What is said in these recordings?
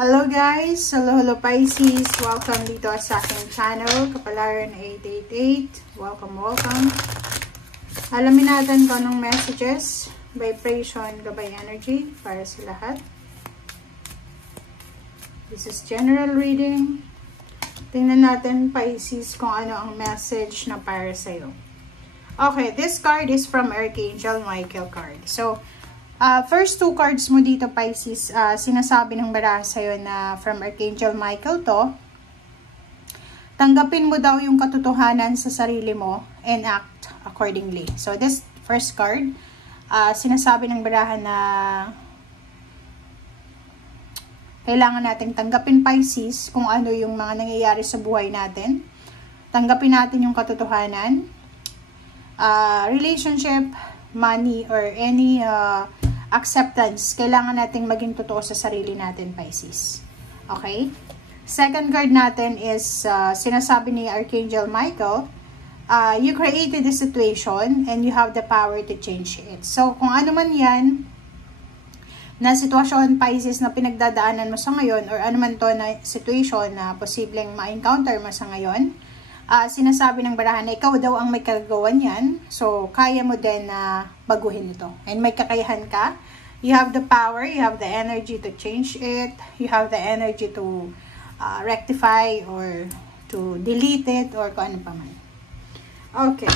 Hello guys! Hello Pisces! Welcome dito sa aking channel, Kapalaran 888. Welcome. Alamin natin kung anong messages, vibration, gabay energy para sa lahat. This is general reading. Tingnan natin Pisces kung ano ang message na para sa'yo. Okay, this card is from Archangel Michael card. So, first two cards mo dito, Pisces, sinasabi ng baraha sa'yo na from Archangel Michael to. Tanggapin mo daw yung katotohanan sa sarili mo and act accordingly. So, this first card, sinasabi ng baraha na kailangan natin tanggapin, Pisces, kung ano yung mga nangyayari sa buhay natin. Tanggapin natin yung katotohanan. Relationship, money, or any acceptance, kailangan nating maging totoo sa sarili natin, Pisces. Okay? Second card natin is, sinasabi ni Archangel Michael, you created the situation and you have the power to change it. So, kung ano man yan, na sitwasyon, Pisces, na pinagdadaanan mo sa ngayon, or ano man to na situation na posibleng ma-encounter mo sa ngayon, sinasabi ng barahan na ikaw daw ang may kagagawan yan. So, kaya mo din na baguhin ito. And may kakayahan ka. You have the power, you have the energy to change it. You have the energy to rectify or to delete it or kung ano pa man. Okay.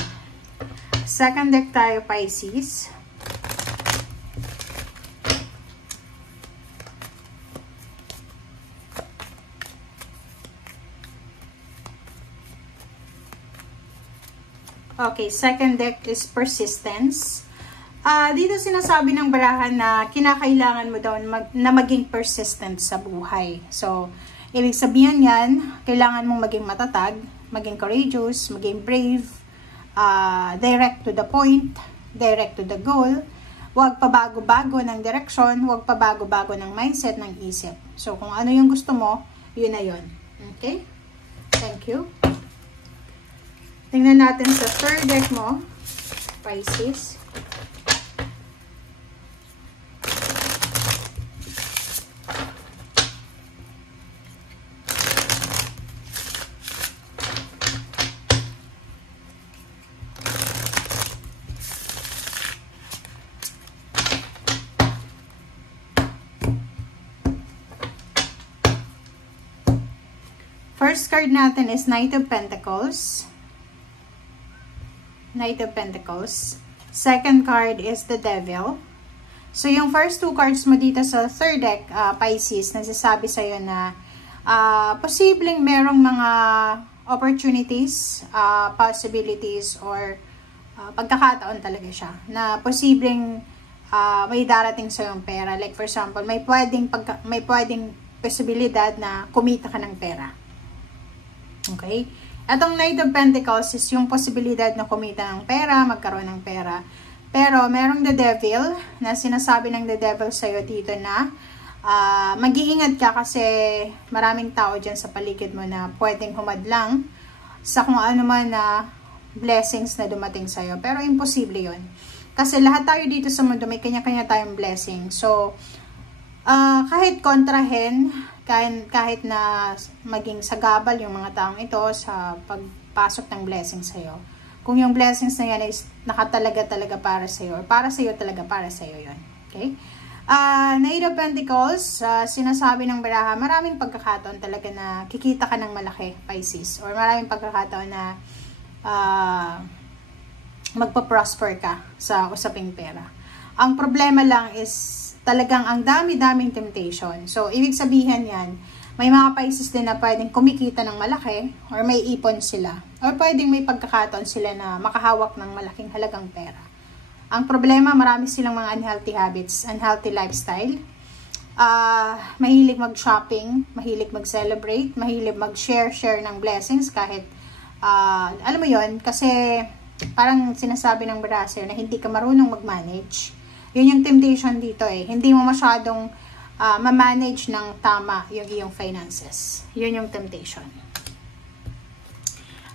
Second deck tayo, Pisces. Okay, second deck is persistence. Dito sinasabi ng barahan na kinakailangan mo daw na maging persistent sa buhay. So, ibig sabihin yan, kailangan mong maging matatag, maging courageous, maging brave, direct to the point, direct to the goal. Huwag pabago-bago ng direksyon, huwag pabago-bago ng mindset, ng isip. So, kung ano yung gusto mo, yun na yun. Okay? Thank you. Tingnan natin sa third deck mo, Pisces. First card natin is Knight of Pentacles. Knight of Pentacles. Second card is the Devil. So, yung first two cards mo dito sa third deck, Pisces, nagsasabi sa'yo na posibleng merong mga opportunities, possibilities, or pagkakataon talaga siya, na posibleng may darating sa'yo yung pera. Like, for example, may pwedeng posibilidad na kumita ka ng pera. Okay? Atong Knight of Pentacles is yung posibilidad na kumita ng pera, magkaroon ng pera. Pero merong the Devil, na sinasabi ng the Devil sa'yo dito na mag-iingat ka kasi maraming tao dyan sa paligid mo na pwedeng humadlang sa kung ano man na blessings na dumating sa'yo. Pero imposible yun. Kasi lahat tayo dito sa mundo may kanya-kanya tayong blessing. So, kahit kontrahen, kahit na maging sagabal yung mga taong ito sa pagpasok ng blessings sa'yo. Kung yung blessings na yan is nakatalaga para sa'yo, or para sa'yo talaga, para sa'yo yun. Okay? Knight of Pentacles, sinasabi ng baraha, maraming pagkakataon talaga na kikita ka ng malaki, Pisces. Or maraming pagkakataon na magpa-prosper ka sa usaping pera. Ang problema lang is talagang ang dami-daming temptation. So, ibig sabihin yan, may mga Pisces din na pwedeng kumikita ng malaki or may ipon sila. Or pwedeng may pagkakataon sila na makahawak ng malaking halagang pera. Ang problema, marami silang mga unhealthy habits, unhealthy lifestyle. Mahilig mag-shopping, mahilig mag-celebrate, mahilig mag-share ng blessings kahit, alam mo yon, kasi parang sinasabi ng baraha na hindi ka marunong mag-manage. Yun yung temptation dito eh. Hindi mo masyadong ma-manage ng tama yung iyong finances. Yun yung temptation.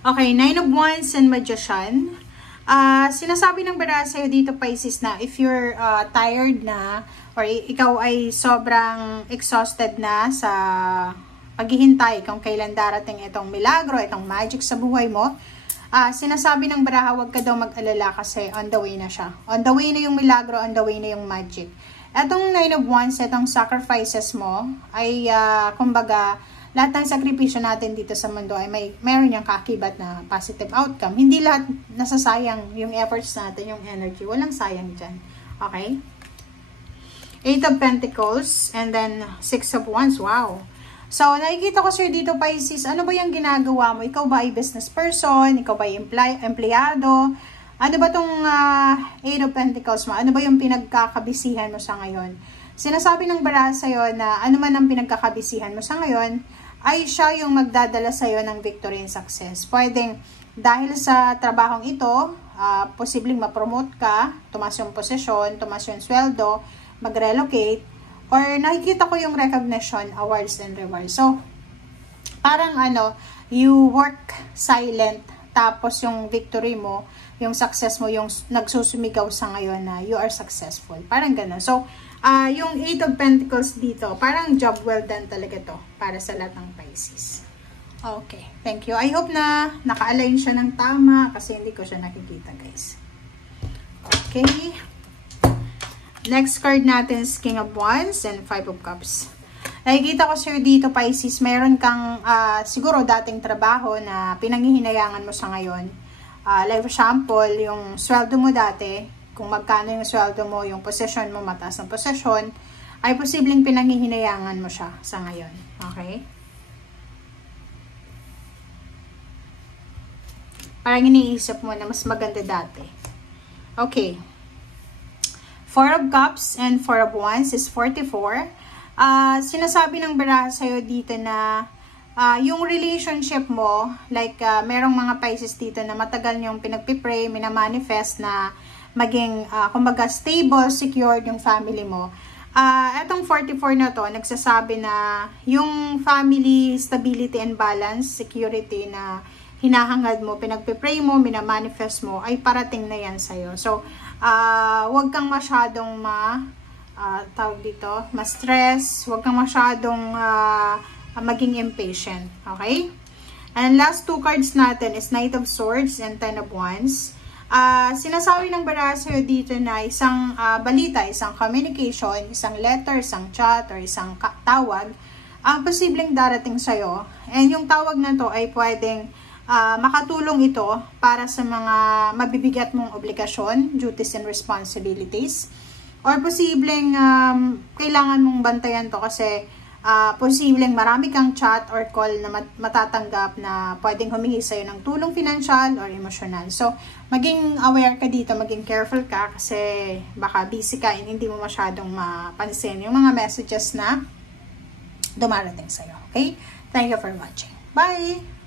Okay, Nine of Wands and Magician. Sinasabi ng baraha sa'yo dito, Pisces, na if you're tired na or ikaw ay sobrang exhausted na sa paghihintay kung kailan darating itong milagro, itong magic sa buhay mo, sinasabi ng baraha, huwag ka daw mag-alala kasi on the way na siya. On the way na yung milagro, on the way na yung magic. Etong 9 of Wands, etong sacrifices mo, ay kumbaga, lahat ng sakripisyo natin dito sa mundo ay meron yung kakibat na positive outcome. Hindi lahat nasasayang yung efforts natin, yung energy. Walang sayang dyan. Okay? 8 of Pentacles, and then 6 of Wands. Wow! So, nakikita ko sir dito, Pisces, ano ba yung ginagawa mo? Ikaw ba ay business person? Ikaw ba ay empleyado? Ano ba tong 8 of Pentacles mo? Ano ba yung pinagkakabisihan mo sa ngayon? Sinasabi ng baraha sa'yo na ano man ang pinagkakabisihan mo sa ngayon, ay siya yung magdadala sa'yo ng victory and success. Pwedeng dahil sa trabahong ito, posibleng ma-promote ka, tumas yung posisyon, tumas yung sweldo, mag-relocate, or nakikita ko yung recognition, awards, and rewards. So, parang you work silent, tapos yung victory mo, yung success mo, yung nagsusumigaw sa ngayon na you are successful. Parang gano'n. So, yung 8 of Pentacles dito, parang job well done talaga to para sa lahat ng Pisces. Okay, thank you. I hope na naka-align siya ng tama kasi hindi ko siya nakikita, guys. Okay. Next card natin is King of Wands and 5 of Cups. Nakikita ko sir dito, Pisces, meron kang siguro dating trabaho na pinanghihinayangan mo sa ngayon. Like for example, yung sweldo mo dati, kung magkano yung sweldo mo, yung posisyon mo, mataas ng posisyon, ay posibleng pinanghihinayangan mo siya sa ngayon. Okay? Parang iniisip mo na mas maganda dati. Okay. 4 of Cups and 4 of Wands is 44. Sinasabi ng baraha sa'yo dito na yung relationship mo, like merong mga Pisces dito na matagal niyong pinagpipray, minamanifest na maging, kumbaga, stable, secured yung family mo. Etong 44 na to, nagsasabi na yung family stability and balance, security na hinahangad mo, pinagpipray mo, minamanifest mo, ay parating na yan sa'yo. So, wag kang masyadong tawag dito, ma-stress, wag kang masyadong maging impatient. Okay? And last two cards natin is Knight of Swords and 10 of Wands. Sinasabi ng baraha sa'yo dito na isang balita, isang communication, isang letter, isang chat, or isang tawag, posibleng darating sa'yo. And yung tawag na to ay pwedeng makatulong ito para sa mga mabibigat mong obligasyon, duties and responsibilities. Or posibleng kailangan mong bantayan to kasi posibleng marami kang chat or call na matatanggap na pwedeng humingi sa'yo ng tulong financial or emotional. So, maging aware ka dito, maging careful ka kasi baka busy ka and hindi mo masyadong mapansin yung mga messages na dumarating sa'yo. Okay? Thank you for watching. Bye!